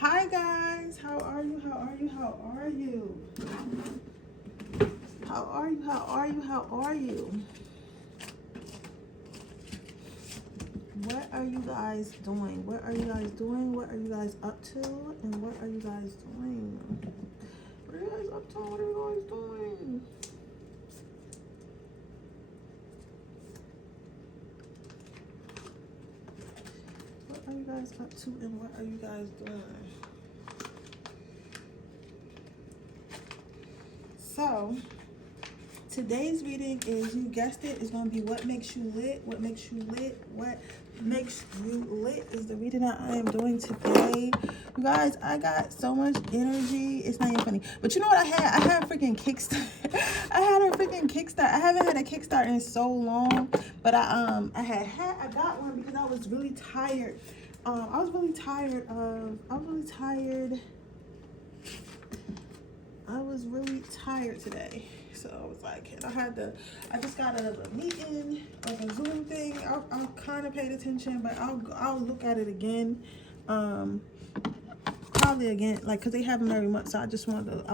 Hi guys, how are you? How are you? How are you? How are you? How are you? How are you? What are you guys doing? What are you guys doing? What are you guys up to? And what are you guys doing? What are you guys up to? What are you guys doing? What are you guys up to and what are you guys doing? So, today's reading is, you guessed it, it's going to be what makes you lit, what makes you lit, what makes you lit is the reading that I am doing today. You guys, I got so much energy. It's not even funny. But you know what I had? I had a freaking Kickstart. I had a freaking Kickstart. I haven't had a Kickstart in so long. But I got one because I was really tired. I was really tired today. So I was like, and I just got out of a meeting, like a Zoom thing. I kind of paid attention, but I'll look at it again. Probably again, like, cause they have them every month. So I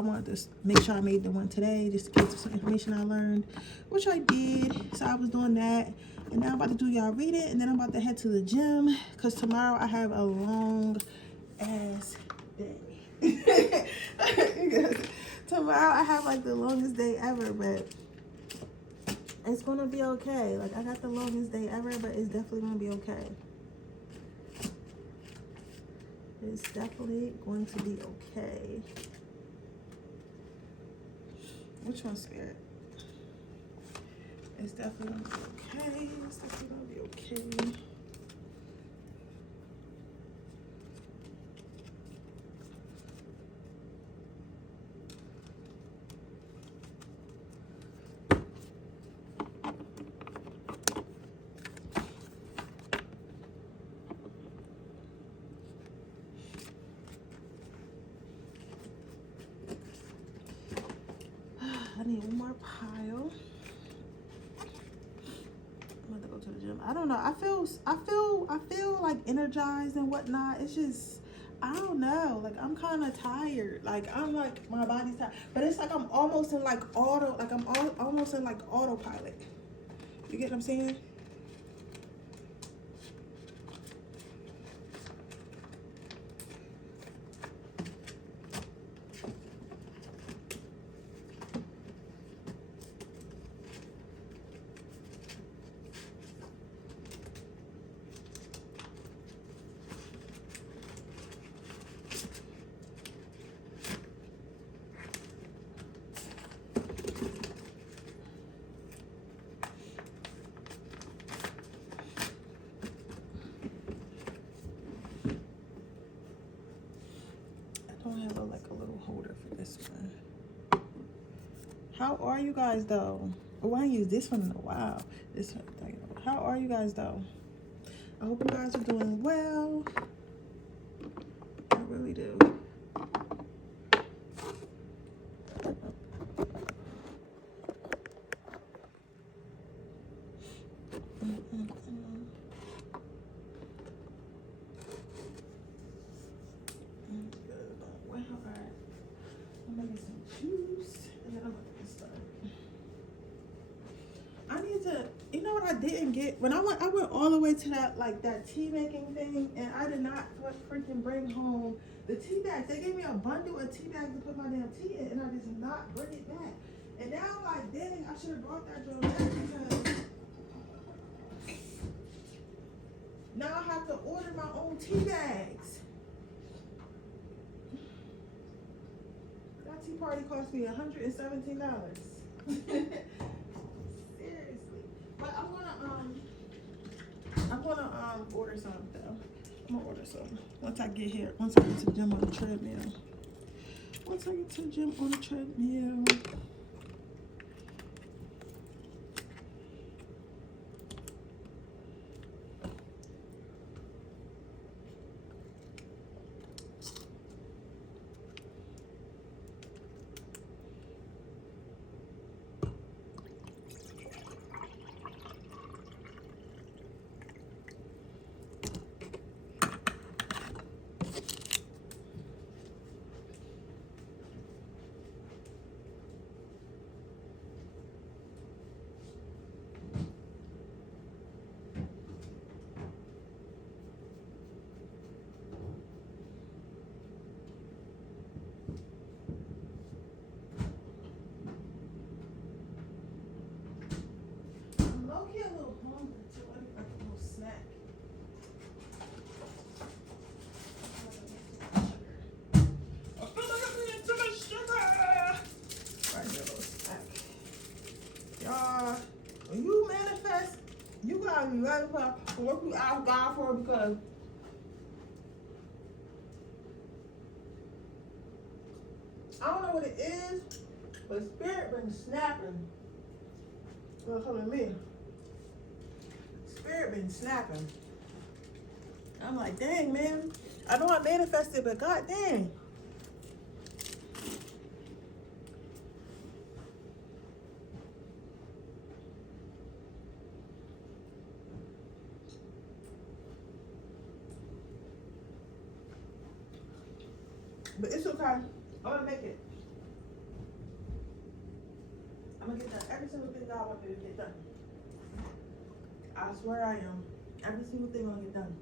wanted to make sure I made the one today, just to get some information I learned, which I did. So I was doing that. And now I'm about to do y'all read it. And then I'm about to head to the gym, cause tomorrow I have a long ass day. Tomorrow I have like the longest day ever, but it's gonna be okay. Like, I got the longest day ever, but it's definitely gonna be okay. It's definitely going to be okay. Which one, Spirit? It's definitely gonna be okay. It's definitely gonna be okay. I need one more pile. I'm about to go to the gym. I don't know. I feel like energized and whatnot. It's just, I don't know. Like, I'm kind of tired. Like, I'm like, my body's tired. But it's like I'm almost in like almost in like autopilot. You get what I'm saying? I don't have a little holder for this one. How are you guys though? Oh, I ain't used this one in a while. This one. How are you guys though? I hope you guys are doing well. I really do. I'm gonna get some juice and then I'm gonna get started. I need to, you know what I didn't get? When I went all the way to that tea making thing, and I did not freaking bring home the tea bags. They gave me a bundle of tea bags to put my damn tea in, and I did not bring it back. And now I'm like, dang, I should have brought that joint back, because now I have to order my own tea bags. That tea party cost me $117. Seriously. But I'm gonna order some though. I'm gonna order some once I get here. Once I get to the gym on the treadmill. Once I get to the gym on the treadmill. what you ask God for, because I don't know what it is, but spirit been snapping. Well, hold on a minute. Spirit been snapping. I'm like, dang, man. I know I manifested, but god dang. But it's okay. I'm gonna make it. I'm gonna get done every single thing God wants me to get done. I swear I am. Every single thing gonna get done.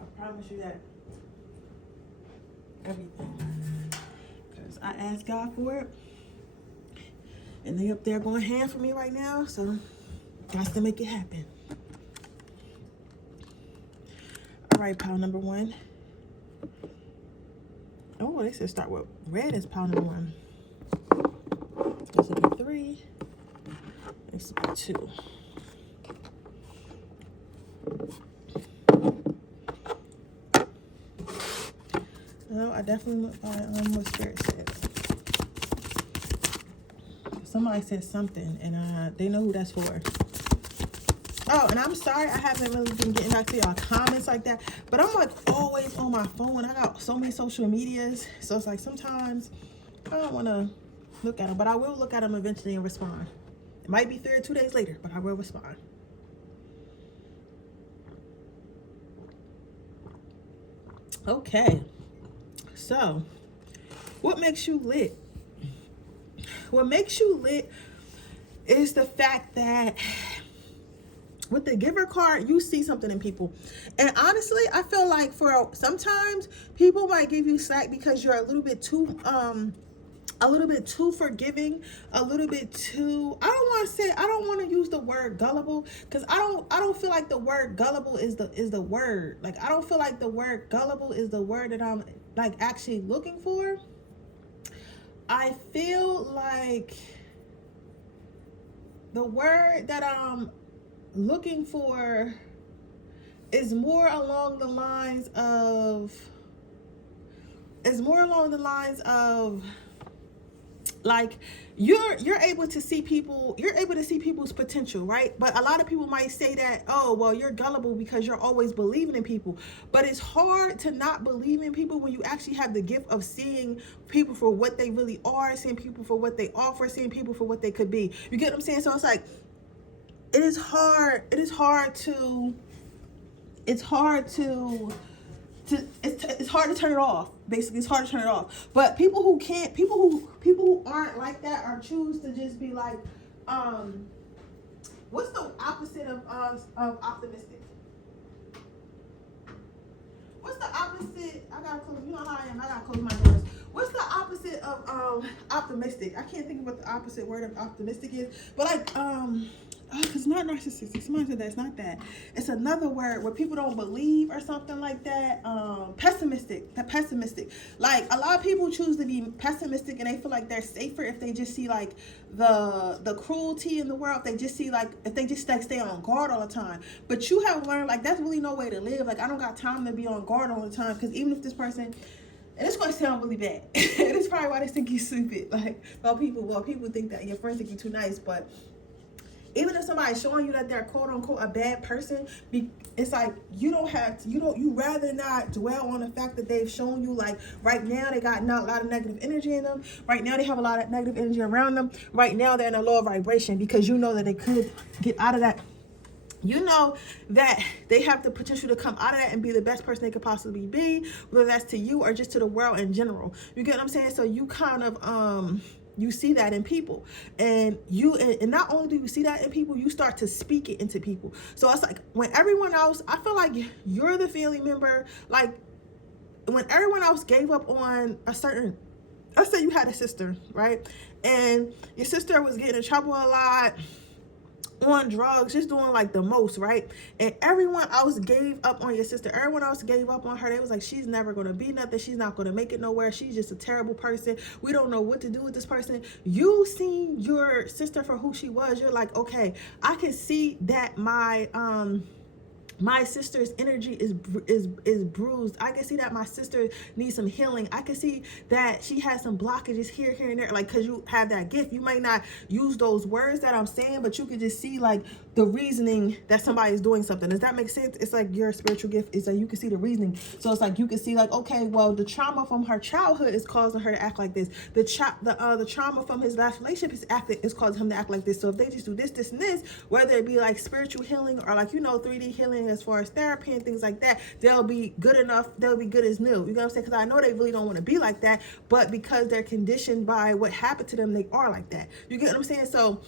I promise you that. Everything. Because I asked God for it. And they up there going hand for me right now. So, got to make it happen. All right, pile number 1. Oh, they said start with red is pile number 1. This will be 3. This will be 2. No, I definitely look by what Spirit said. Somebody said something, and they know who that's for. Oh, and I'm sorry I haven't really been getting back to y'all comments like that, but I'm like always on my phone. I got so many social medias, so it's like sometimes I don't want to look at them, but I will look at them eventually and respond. It might be 3 or 2 days later, but I will respond. Okay, so what makes you lit? What makes you lit is the fact that with the giver card, you see something in people. And honestly, I feel like for sometimes people might give you slack because you're a little bit too forgiving, a little bit too, I don't want to use the word gullible, because I don't feel like the word gullible is the word. Like, I don't feel like the word gullible is the word that I'm like actually looking for. I feel like the word that I'm looking for is more along the lines of like you're able to see people's potential, right? But a lot of people might say that, oh, well, you're gullible because you're always believing in people. But it's hard to not believe in people when you actually have the gift of seeing people for what they really are, seeing people for what they offer, seeing people for what they could be. You get what I'm saying? So it's like it's hard to turn it off. Basically, it's hard to turn it off. But people who aren't like that or choose to just be like, what's the opposite of optimistic? What's the opposite? I gotta close. You know how I am. I gotta close my doors. What's the opposite of optimistic? I can't think of what the opposite word of optimistic is. But like it's not narcissistic. Somebody said that it's not that. It's another word where people don't believe or something like that. Pessimistic. Like a lot of people choose to be pessimistic and they feel like they're safer if they just see like the cruelty in the world. If they just stay on guard all the time. But you have learned like that's really no way to live. Like I don't got time to be on guard all the time, because even if this person, and it's going to sound really bad, and it's probably why they think you're stupid. Like people think that your friends think you're too nice, but even if somebody's showing you that they're quote unquote a bad person, it's like you rather not dwell on the fact that they've shown you, like right now they got not a lot of negative energy in them. Right now they have a lot of negative energy around them. Right now they're in a lower vibration, because you know that they could get out of that. You know that they have the potential to come out of that and be the best person they could possibly be, whether that's to you or just to the world in general. You get what I'm saying? So you kind of you see that in people, and not only do you see that in people, you start to speak it into people. So it's like when everyone else, I feel like you're the family member, like when everyone else gave up on a certain, let's say you had a sister, right? And your sister was getting in trouble a lot, on drugs, just doing like the most, right? And everyone else gave up on your sister. Everyone else gave up on her. They was like, she's never going to be nothing. She's not going to make it nowhere. She's just a terrible person. We don't know what to do with this person. You seen your sister for who she was. You're like, okay, I can see that my my sister's energy is bruised. I can see that my sister needs some healing. I can see that she has some blockages here and there. Like, because you have that gift, you might not use those words that I'm saying, but you can just see like the reasoning that somebody is doing something. Does that make sense? It's like your spiritual gift is like you can see the reasoning. So it's like you can see like, okay, well, the trauma from her childhood is causing her to act like this. The trauma from his last relationship is causing him to act like this. So if they just do this and this, whether it be like spiritual healing or like, you know, 3D healing as far as therapy and things like that, they'll be good enough. They'll be good as new. You know what I'm saying? Because I know they really don't want to be like that, but because they're conditioned by what happened to them, they are like that. You get what I'm saying? So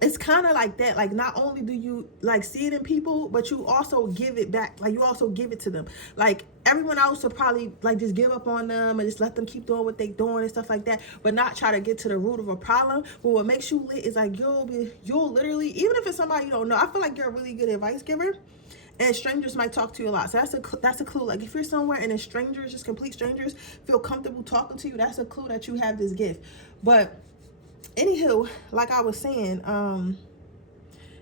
it's kind of like that. Like, not only do you like see it in people, but you also give it back. Like, you also give it to them. Like, everyone else will probably like just give up on them and just let them keep doing what they doing and stuff like that, but not try to get to the root of a problem. But what makes you lit is like you'll literally, even if it's somebody you don't know, I feel like you're a really good advice giver. And strangers might talk to you a lot. So that's a clue. Like, if you're somewhere and then strangers, just complete strangers, feel comfortable talking to you, that's a clue that you have this gift. But anywho, like I was saying,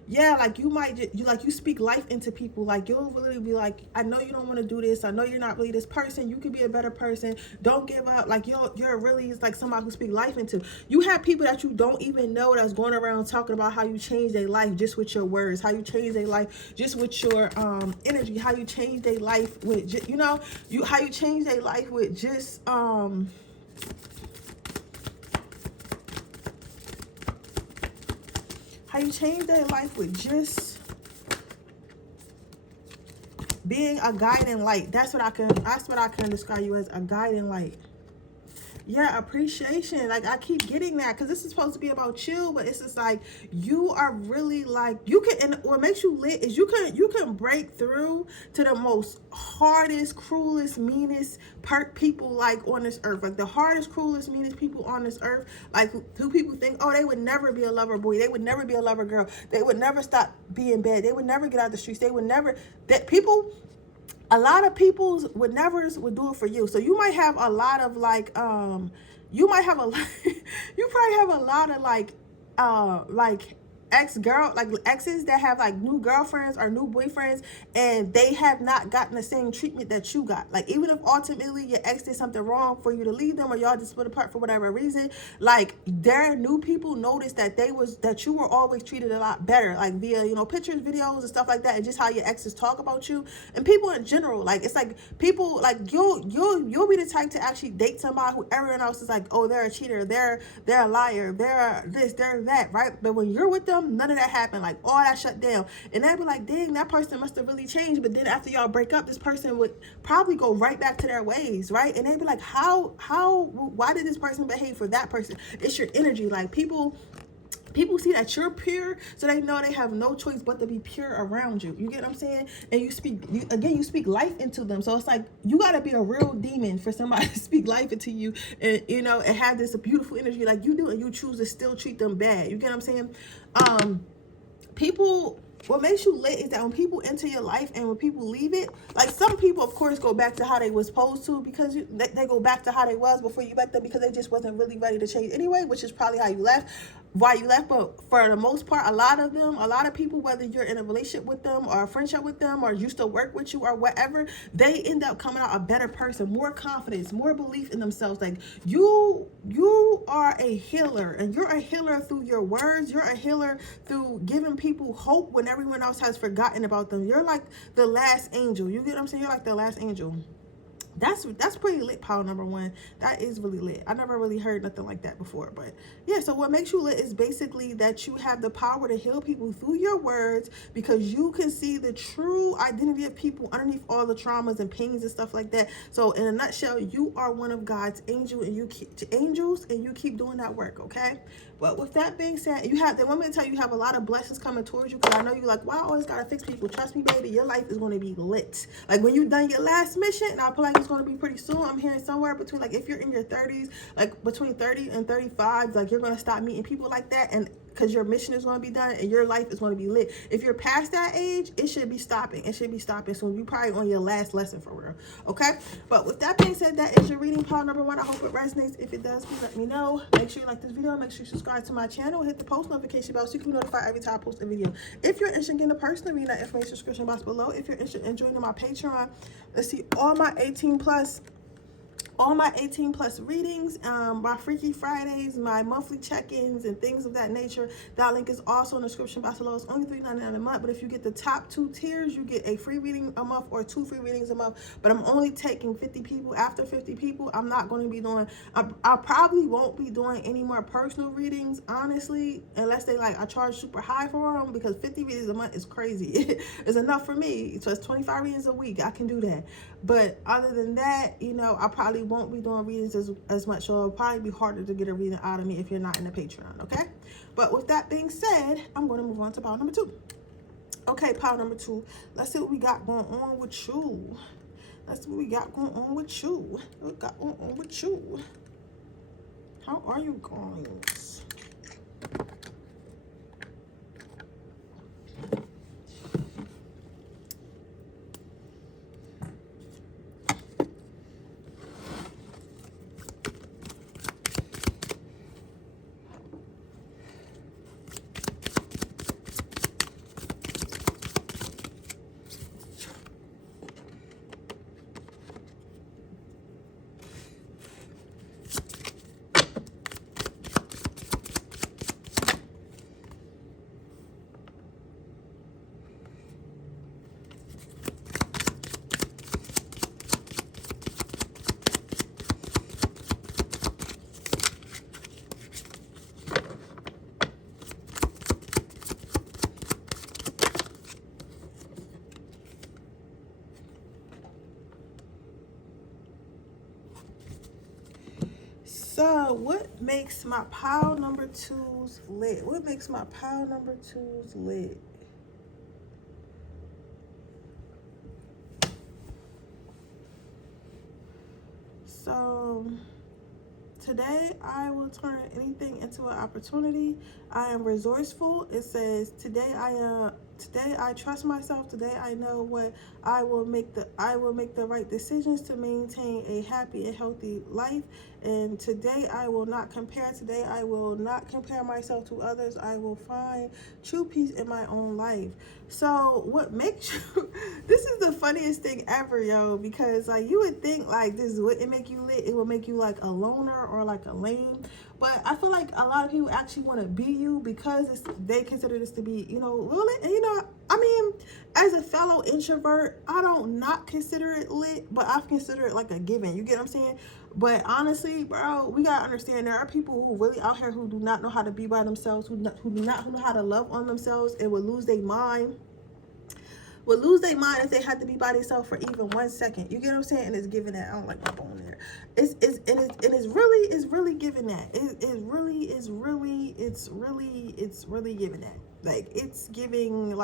yeah, like you might you speak life into people. Like, you'll really be like, I know you don't want to do this. I know you're not really this person. You could be a better person. Don't give up. Like, you're really like somebody who speak life into. You have people that you don't even know that's going around talking about how you change their life just with your words, how you change their life just with your energy, how you change their life with just, you know, how you change their life with just how you change their life with just being a guiding light. That's what I can describe you as, a guiding light. Yeah, appreciation. Like, I keep getting that because this is supposed to be about you, but it's just like you are really like, you can, and what makes you lit is you can break through to the most hardest, cruelest, meanest people like on this earth. Like, the hardest, cruelest, meanest people on this earth, like who people think, oh, they would never be a lover boy, they would never be a lover girl, they would never stop being bad, they would never get out the streets, they would never, that people, a lot of people's would nevers would do it for you. So you might have a lot of like, you probably have a lot of like exes that have like new girlfriends or new boyfriends, and they have not gotten the same treatment that you got. Like, even if ultimately your ex did something wrong for you to leave them, or y'all just split apart for whatever reason, like, their new people noticed that you were always treated a lot better, like via, you know, pictures, videos and stuff like that, and just how your exes talk about you. And people in general, like, it's like people like you'll be the type to actually date somebody who everyone else is like, oh, they're a cheater, they're a liar, they're this, they're that, right? But when you're with them, none of that happened. Like, all that shut down. And they'd be like, dang, that person must have really changed. But then after y'all break up, this person would probably go right back to their ways, right? And they'd be like, why did this person behave for that person? It's your energy. Like, people see that you're pure, so they know they have no choice but to be pure around you. You get what I'm saying? And you speak life into them. So it's like, you got to be a real demon for somebody to speak life into you, and, you know, and have this beautiful energy like you do, and you choose to still treat them bad. You get what I'm saying? People, what makes you lit is that when people enter your life and when people leave it, like, some people, of course, go back to how they was supposed to, because they go back to how they was before you met them, because they just wasn't really ready to change anyway, which is probably why you left. But for the most part, a lot of people, whether you're in a relationship with them or a friendship with them or used to work with you or whatever, they end up coming out a better person, more confidence, more belief in themselves. Like, you are a healer, and you're a healer through your words. You're a healer through giving people hope when everyone else has forgotten about them. You're like the last angel. You get what I'm saying? You're like the last angel. That's pretty lit, pile number one. That is really lit. I never really heard nothing like that before. But yeah, so what makes you lit is basically that you have the power to heal people through your words, because you can see the true identity of people underneath all the traumas and pains and stuff like that. So in a nutshell, you are one of God's angels, and you keep doing that work, okay? But with that being said, they want me to tell you have a lot of blessings coming towards you, because I know you're like, wow, I always gotta fix people. Trust me, baby, your life is going to be lit. Like, when you've done your last mission, and I feel like it's going to be pretty soon. I'm hearing somewhere between, like, if you're in your 30s, like between 30 and 35, like, you're going to stop meeting people like that. And because your mission is going to be done and your life is going to be lit. If you're past that age, it should be stopping. It should be stopping soon. You're probably on your last lesson for real. Okay? But with that being said, that is your reading pile number 1. I hope it resonates. If it does, please let me know. Make sure you like this video. Make sure you subscribe to my channel. Hit the post notification bell so you can be notified every time I post a video. If you're interested in getting a personal reading, that information description box below. If you're interested in joining my Patreon, let's see all my 18 plus readings, my Freaky Fridays, my monthly check-ins and things of that nature. That link is also in the description box below. It's only $3.99 a month, but if you get the top 2 tiers, you get a free reading a month or 2 free readings a month. But I'm only taking 50 people. After 50 people, I'm not going to be doing, I probably won't be doing any more personal readings, honestly, unless they I charge super high for them, because 50 readings a month is crazy. It's enough for me. So it's 25 readings a week. I can do that. But other than that, I probably won't be doing readings as much, so it'll probably be harder to get a reading out of me if you're not in the Patreon, okay? But with that being said, I'm going to move on to pile number 2. Okay, pile number 2. Let's see what we got going on with you. Let's see what we got going on with you. What we got going on with you? How are you guys? So, what makes my pile number 2s lit? What makes my pile number 2s lit? So, today I will turn anything into an opportunity. I am resourceful. It says today I trust myself. Today I know what I will make the right decisions to maintain a happy and healthy life. And today I will not compare. Today I will not compare myself to others. I will find true peace in my own life. So what makes you this is the funniest thing ever, yo, because you would think this wouldn't make you lit. It would make you a loner or a lame. But I feel like a lot of people actually want to be you because they consider this to be, really. And, I mean, as a fellow introvert, I don't not consider it lit, but I consider it a given. You get what I'm saying? But honestly, bro, we got to understand there are people who really out here who do not know how to be by themselves, who do not know how to love on themselves, and would lose their mind. Would lose their mind if they had to be by themselves for even 1 second. You get what I'm saying? And it's giving that. I don't like my bone there. It's really giving that. It's really giving that. It's giving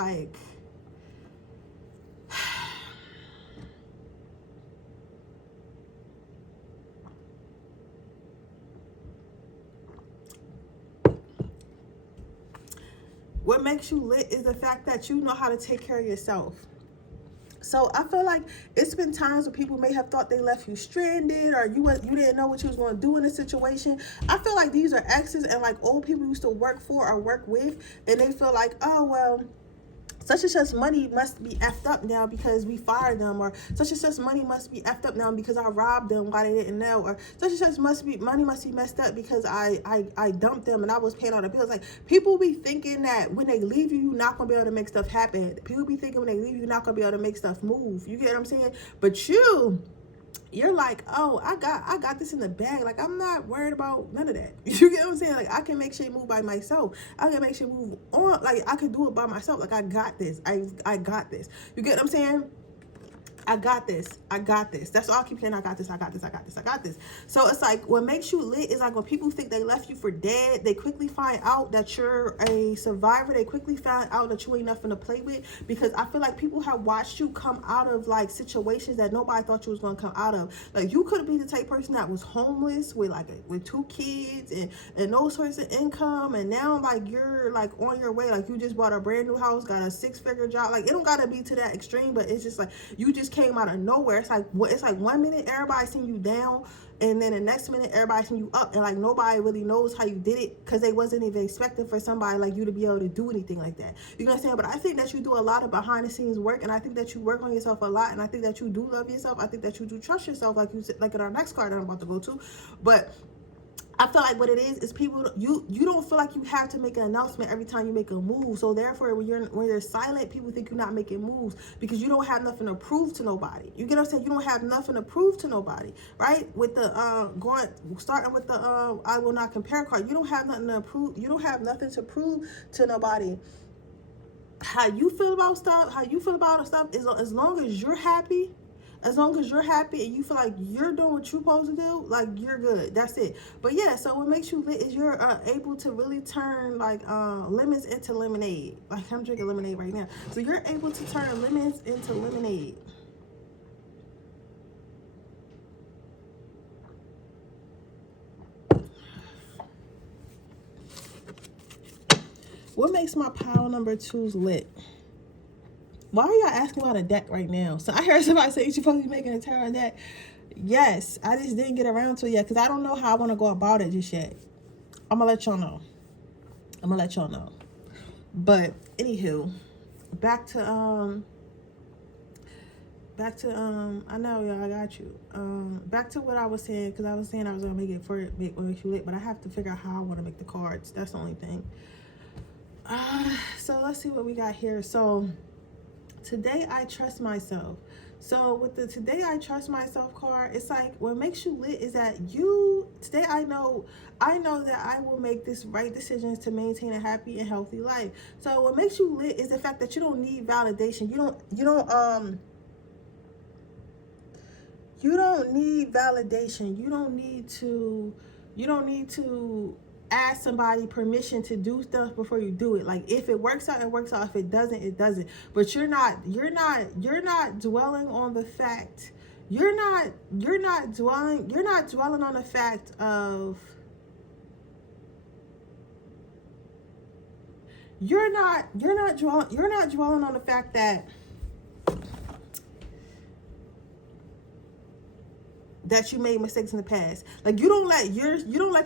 what makes you lit is the fact that you know how to take care of yourself. So I feel like it's been times where people may have thought they left you stranded, or you didn't know what you was going to do in a situation. I feel like these are exes and old people you used to work for or work with, and they feel like, oh well, such and such money must be effed up now because we fired them, or such and such money must be effed up now because I robbed them while they didn't know, or such and such money must be messed up because I dumped them and I was paying all the bills. People be thinking that when they leave you, you're not gonna be able to make stuff happen. People be thinking when they leave you, you're not gonna be able to make stuff move. You get what I'm saying? But you're like, oh, I got this in the bag. I'm not worried about none of that. You get what I'm saying? I can make shit move by myself. I can make shit move on. I can do it by myself. I got this. I got this. You get what I'm saying? I got this. I got this. That's all I keep hearing. I got this. I got this. I got this. I got this. So it's like what makes you lit is like when people think they left you for dead, they quickly find out that you're a survivor. They quickly find out that you ain't nothing to play with, because I feel like people have watched you come out of like situations that nobody thought you was gonna come out of. Like you could be the type of person that was homeless with with 2 kids and no source of income, and now like you're like on your way. Like you just bought a brand new house, got a 6-figure job. Like it don't gotta be to that extreme, but it's just like you just came out of nowhere. It's like 1 minute everybody seen you down, and then the next minute everybody seen you up, and like nobody really knows how you did it, because they wasn't even expecting for somebody like you to be able to do anything like that. You know what I'm saying? But I think that you do a lot of behind the scenes work, and I think that you work on yourself a lot, and I think that you do love yourself. I think that you do trust yourself, like you said, like in our next card that I'm about to go to. But I feel like what it is people, you don't feel like you have to make an announcement every time you make a move. So therefore, when you're silent, people think you're not making moves because you don't have nothing to prove to nobody. You get what I'm saying? You don't have nothing to prove to nobody, right? With the starting with the I will not compare card, you don't have nothing to prove. You don't have nothing to prove to nobody. How you feel about stuff, is as long as you're happy. As long as you're happy and you feel like you're doing what you're supposed to do, like you're good. That's it. But yeah, so what makes you lit is you're able to really turn like lemons into lemonade. Like I'm drinking lemonade right now. So you're able to turn lemons into lemonade. What makes my pile number 2s lit? Why are y'all asking about a deck right now? So I heard somebody say you're supposed to be making a tarot deck. Yes, I just didn't get around to it yet because I don't know how I want to go about it just yet. I'm going to let y'all know. But anywho, back to I know y'all, I got you. Back to what I was saying, because I was saying I was going to make it for make you lit, but I have to figure out how I want to make the cards. That's the only thing. So let's see what we got here. So today I trust myself. So with the today I trust myself card, it's like what makes you lit is that today I know that I will make this right decisions to maintain a happy and healthy life. So what makes you lit is the fact that you don't need validation. You don't need validation. You don't need to ask somebody permission to do stuff before you do it. Like if it works out, it works out. If it doesn't, it doesn't. But you're not dwelling on the fact. You're not dwelling on the fact of you're not dwelling on the fact that you made mistakes in the past. Like you don't let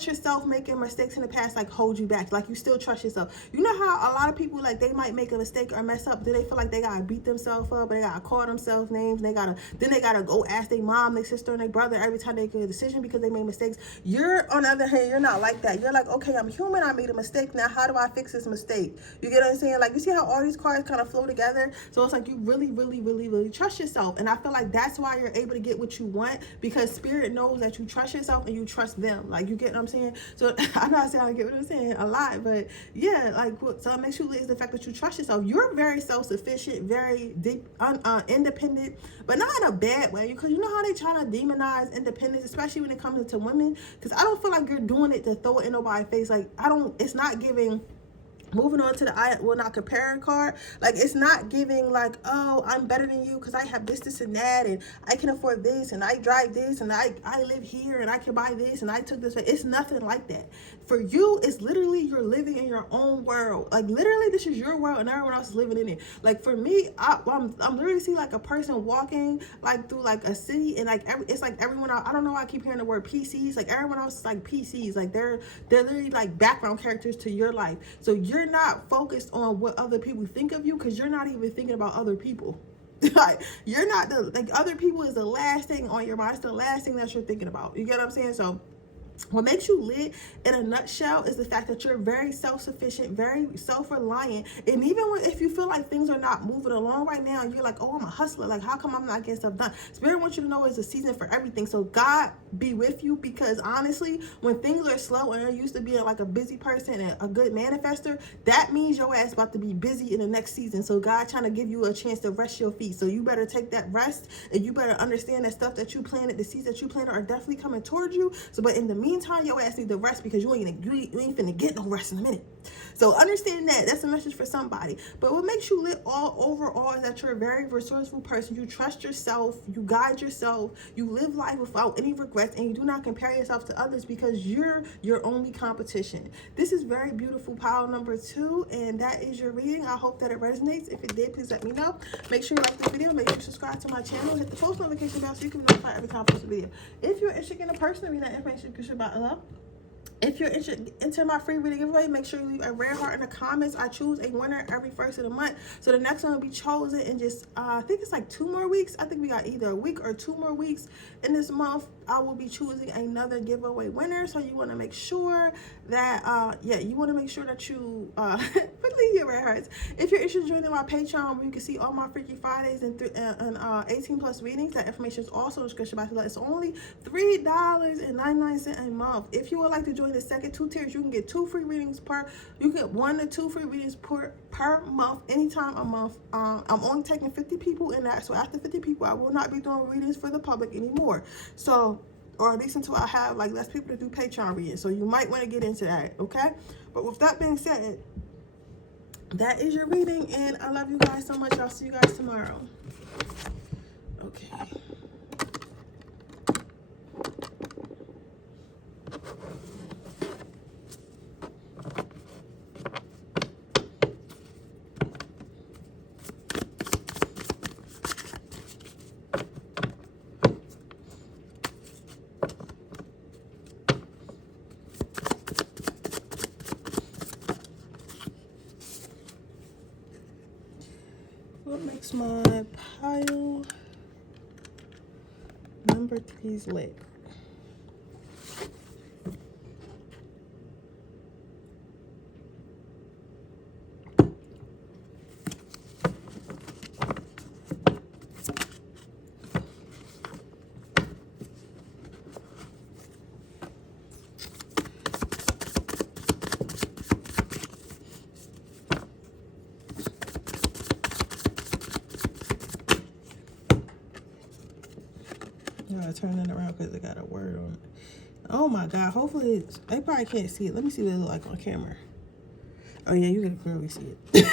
yourself making mistakes in the past like hold you back. Like you still trust yourself. You know how a lot of people like they might make a mistake or mess up, then they feel like they gotta beat themselves up, or they gotta call themselves names, and they gotta go ask their mom, their sister, and their brother every time they make a decision because they made mistakes. You're on the other hand, you're not like that. You're like, okay, I'm human, I made a mistake. Now how do I fix this mistake? You get what I'm saying? Like you see how all these cards kind of flow together? So it's like you really, really, really, really trust yourself. And I feel like that's why you're able to get what you want, because spirit knows that you trust yourself and you trust them. Like you get what I'm saying? So I'm not saying I get what I'm saying a lot, but yeah, like so it makes you lit is the fact that you trust yourself. You're very self-sufficient, very deep, independent, but not in a bad way, because you know how they trying to demonize independence, especially when it comes to women. Because I don't feel like you're doing it to throw it in nobody's face. Like it's not giving. Moving on to the I will not compare card, like it's not giving like, oh, I'm better than you because I have this and that, and I can afford this, and I drive this, and I live here, and I can buy this, and I took this. It's nothing like that. For you, it's literally you're living in your own world. Like literally, this is your world, and everyone else is living in it. Like for me, I'm literally seeing like a person walking like through like a city, and like it's like everyone else. I don't know why I keep hearing the word PCs. Like everyone else is like PCs. Like they're literally like background characters to your life. So you're not focused on what other people think of you, because you're not even thinking about other people. Like you're not like other people is the last thing on your mind. It's the last thing that you're thinking about. You get what I'm saying? So What makes you lit in a nutshell is the fact that you're very self-sufficient, very self-reliant. And even if you feel like things are not moving along right now, and you're like, oh, I'm a hustler, like how come I'm not getting stuff done? Spirit wants you to know it's a season for everything. So God be with you, because honestly, when things are slow and you're used to being like a busy person and a good manifester, that means your ass about to be busy in the next season. So God trying to give you a chance to rest your feet. So you better take that rest, and you better understand that stuff that you planted, the seeds that you planted are definitely coming towards you. So, but in the meantime, your ass need to rest, because you ain't finna get no rest in a minute. So understand that's a message for somebody. But what makes you lit overall is that you're a very resourceful person. You trust yourself, you guide yourself, you live life without any regrets, and you do not compare yourself to others, because you're your only competition. This is very beautiful pile number 2, and that is your reading. I hope that it resonates. If it did, please let me know. Make sure you like the video, make sure you subscribe to my channel, hit the post notification bell so you can be notified every time I post a video. If you're interested in a person reading, that information you can share about love. If you're interested into my free reading giveaway, make sure you leave a red heart in the comments. I choose a winner every first of the month. So the next one will be chosen in just, I think it's like 2 more weeks. I think we got either a week or 2 more weeks in this month. I will be choosing another giveaway winner. So you want to make sure that, you want to make sure that you leave your red hearts. If you're interested in joining my Patreon, where you can see all my Freaky Fridays and 18 plus readings, that information is also in the description box below. It's only $3.99 a month. If you would like to join the second 2 tiers, you can get 2 free readings you get 1 to 2 free readings per month, anytime a month. I'm only taking 50 people in that. So after 50 people, I will not be doing readings for the public anymore. So, or at least until I have like less people to do Patreon readings. So you might want to get into that, okay? But with that being said, that is your reading, and I love you guys so much. I'll see you guys tomorrow. Okay. What makes my pile number 3's lit? I gotta turn it around because it got a word on it. Oh my God, hopefully they probably can't see it. Let me see what it looks like on camera. Oh yeah, you can clearly see it.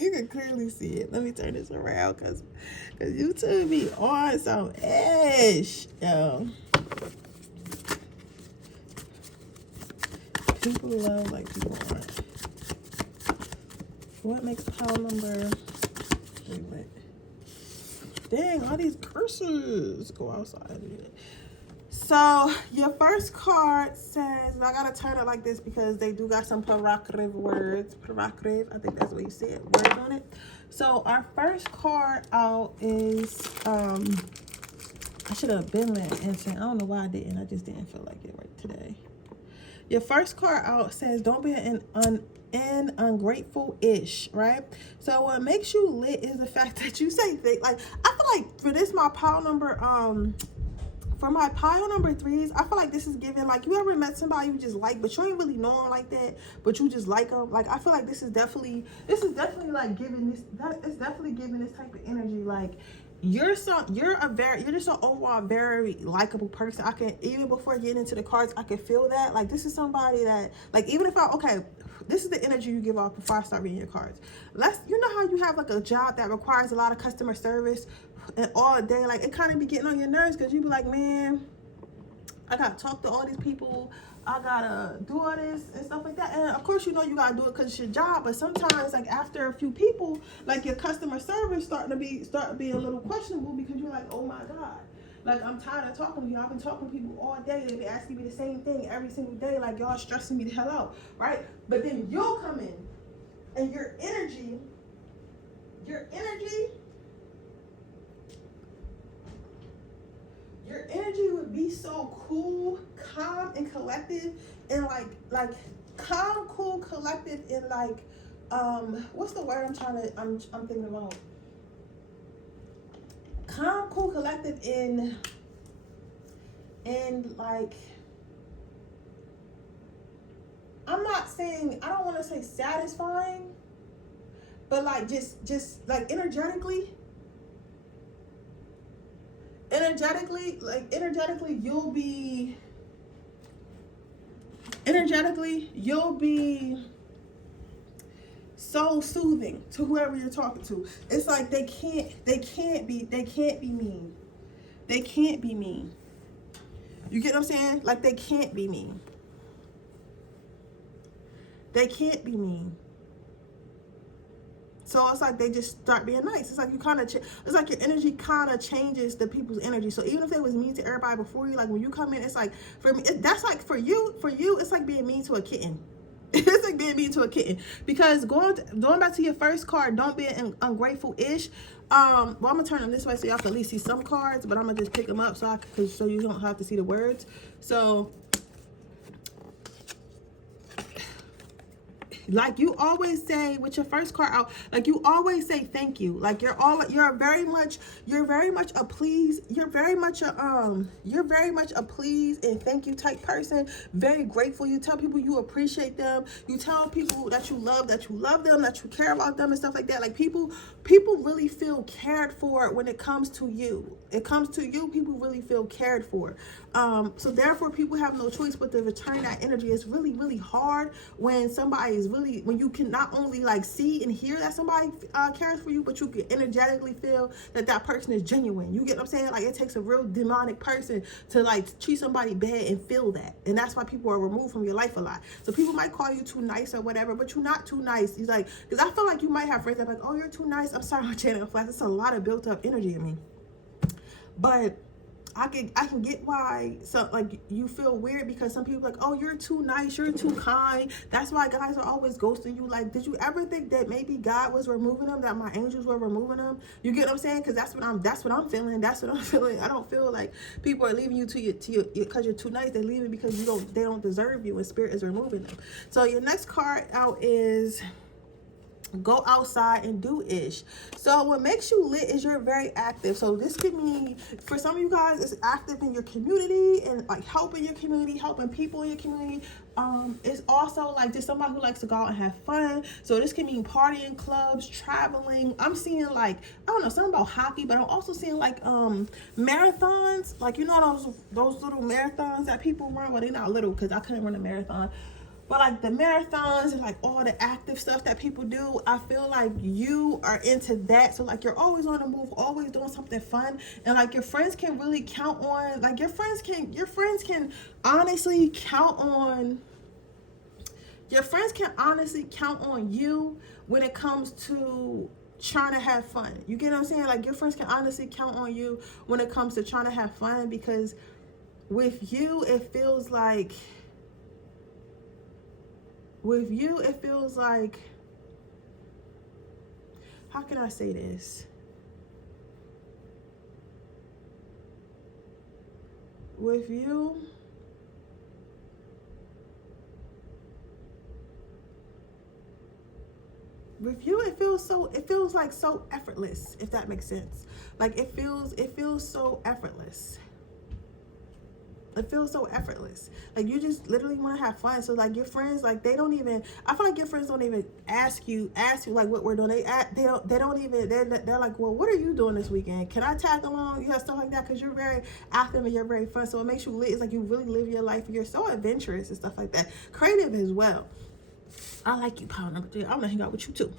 you can clearly see it. Let me turn this around because YouTube be on some ish, yo. People love like people aren't. What makes pile number? Wait. Dang, all these cursors. Go outside. So your first card says, and I gotta turn it like this because they do got some provocative words. Provocative, I think that's what you said. Words on it. So our first card out is I should have been answering. I don't know why I didn't. I just didn't feel like it right today. Your first card out says, don't be an ungrateful-ish, right? So what makes you lit is the fact that you say things. Like, I feel like for this, my pile number, for my pile number 3s, I feel like this is giving, like, you ever met somebody you just like, but you ain't really know them like that, but you just like them? Like, I feel like this is definitely like giving this, it's definitely giving this type of energy, like, you're just an overall very likable person. I can, even before getting into the cards, I can feel that. Like, this is somebody that, like, even if this is the energy you give off before I start reading your cards. You know how you have like a job that requires a lot of customer service and all day, like it kind of be getting on your nerves because you be like, man, I gotta talk to all these people, I gotta do all this and stuff like that. And of course, you know you gotta do it because it's your job. But sometimes, like after a few people, like your customer service start being a little questionable because you're like, oh my God, like I'm tired of talking to you. I've been talking to people all day. They be asking me the same thing every single day. Like y'all stressing me the hell out, right? But then you'll come in, and your energy. your energy would be so cool, calm, and collected, and like calm, cool, collected, and like what's the word I'm thinking about? Calm, cool, collected, and like, I'm not saying, I don't want to say satisfying, but like just like energetically you'll be so soothing to whoever you're talking to. It's like they can't be mean. They can't be mean. You get what I'm saying? Like, they can't be mean. They can't be mean. So it's like they just start being nice. It's like you kind of, it's like your energy kind of changes the people's energy. So even if they was mean to everybody before you, like when you come in, it's like, for me, that's like for you, it's like being mean to a kitten. It's like being mean to a kitten. Because going back to your first card, don't be ungrateful-ish. Well, I'm gonna turn them this way so y'all can at least see some cards, but I'm gonna just pick them up so you don't have to see the words. So, like you always say with your first card out, like you always say thank you. Like you're very much a please and thank you type person. Very grateful. You tell people you appreciate them. You tell people that you love them, that you care about them and stuff like that. Like people really feel cared for when it comes to you. People really feel cared for. So therefore people have no choice but to return that energy. It's really, really hard when somebody is really, when you can not only like see and hear that somebody cares for you, but you can energetically feel that person is genuine. You get what I'm saying? Like it takes a real demonic person to like treat somebody bad and feel that. And that's why people are removed from your life a lot. So people might call you too nice or whatever, but you're not too nice. He's like, because I feel like you might have friends that are like, oh, you're too nice. I'm sorry, I'm channeling flash. It's a lot of built up energy in me. But I can get why like you feel weird, because some people are like, oh, you're too nice, you're too kind. That's why guys are always ghosting you. Like, did you ever think that maybe God was removing them, that my angels were removing them? You get what I'm saying? Because that's what I'm feeling. I don't feel like people are leaving you because you're too nice. They're leaving because they don't deserve you, and spirit is removing them. So your next card out is go outside and do ish. So what makes you lit is you're very active. So this could mean for some of you guys, it's active in your community and like helping your community, helping people in your community. It's also like just somebody who likes to go out and have fun. So this can mean partying, clubs, traveling. I'm seeing like, I don't know, something about hockey, but I'm also seeing like marathons. Like, you know, those little marathons that people run. Well, they're not little because I couldn't run a marathon. But like the marathons and like all the active stuff that people do, I feel like you are into that. So like you're always on the move, always doing something fun. And like your friends can really count on, like your friends can honestly count on you when it comes to trying to have fun. You get what I'm saying? Like your friends can honestly count on you when it comes to trying to have fun, because with you, it feels like, how can I say this? With you, it feels like so effortless, if that makes sense. Like it feels so effortless. It feels so effortless. Like you just literally want to have fun. So like your friends, like I feel like your friends don't even ask you like what we're doing. They're like, well, what are you doing this weekend? Can I tag along? You know, stuff like that, because you're very active and you're very fun. So it makes you lit. It's like you really live your life. You're so adventurous and stuff like that. Creative as well. I like you, pile number 3. I'm gonna hang out with you too.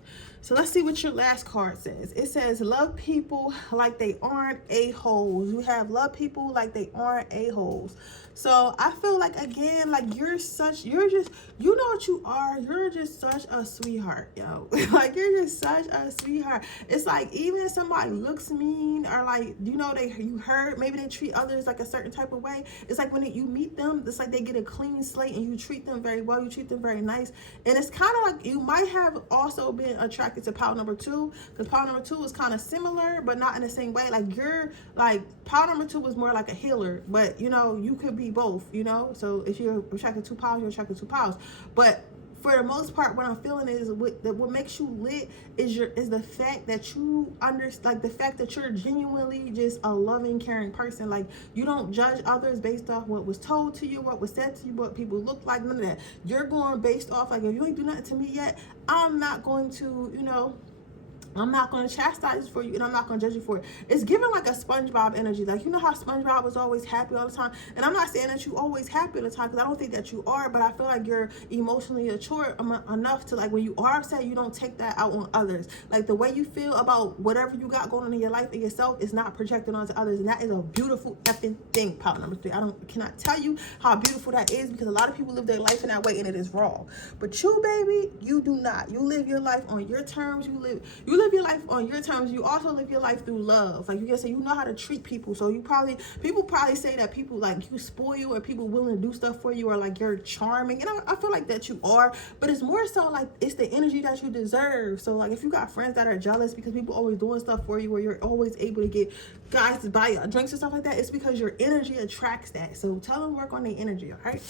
So let's see what your last card says. It says, love people like they aren't a-holes. You have love people like they aren't a-holes. So I feel like, again, like you know what you are. You're just such a sweetheart, yo. Like you're just such a sweetheart. It's like even if somebody looks mean or like, you know, you hurt, maybe they treat others like a certain type of way. It's like when you meet them, it's like they get a clean slate and you treat them very well. You treat them very nice. And it's kind of like you might have also been attracted attracted to pile number 2, because pile number 2 is kind of similar, but not in the same way. Like, you're like, pile number 2 was more like a healer, but you know, you could be both, you know. So if you're attracted to piles, you're attracted to piles. But for the most part, what I'm feeling is what makes you lit is the fact that you like the fact that you're genuinely just a loving, caring person. Like, you don't judge others based off what was told to you, what was said to you, what people look like, none of that. You're going based off, like, if you ain't do nothing to me yet, I'm not going to, you know, I'm not going to chastise you for you, and I'm not going to judge you for it. It's giving like a SpongeBob energy. Like, you know how SpongeBob was always happy all the time? And I'm not saying that you always happy all the time, because I don't think that you are, but I feel like you're emotionally mature enough to, like, when you are upset, you don't take that out on others. Like, the way you feel about whatever you got going on in your life and yourself is not projected onto others, and that is a beautiful effing thing, pile number 3. Cannot tell you how beautiful that is, because a lot of people live their life in that way, and it is wrong. But you, baby, you do not. You live your life on your terms. You live your life on your terms. You also live your life through love. Like, you can say you know how to treat people. So people probably say that people, like, you spoil, or people willing to do stuff for you, or like you're charming. And I feel like that you are, but it's more so like it's the energy that you deserve. So like, if you got friends that are jealous because people always doing stuff for you, or you're always able to get guys to buy drinks and stuff like that, it's because your energy attracts that. So tell them work on their energy, all right?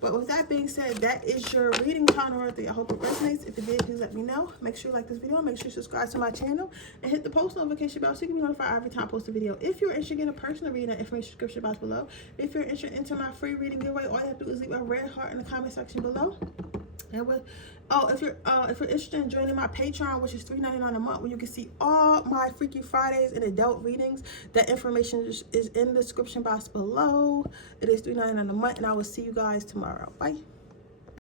But with that being said, that is your reading, pile number 3. I hope it resonates. If it did, please let me know. Make sure you like this video. Make sure you subscribe to my channel and hit the post notification bell so you can be notified every time I post a video. If you're interested in a personal reading, that information description box below. If you're interested in my free reading giveaway, all you have to do is leave a red heart in the comment section below. And if you're interested in joining my Patreon, which is $3.99 a month, where you can see all my Freaky Fridays and adult readings, that information is in the description box below. It is $3.99 a month, and I will see you guys tomorrow. Bye.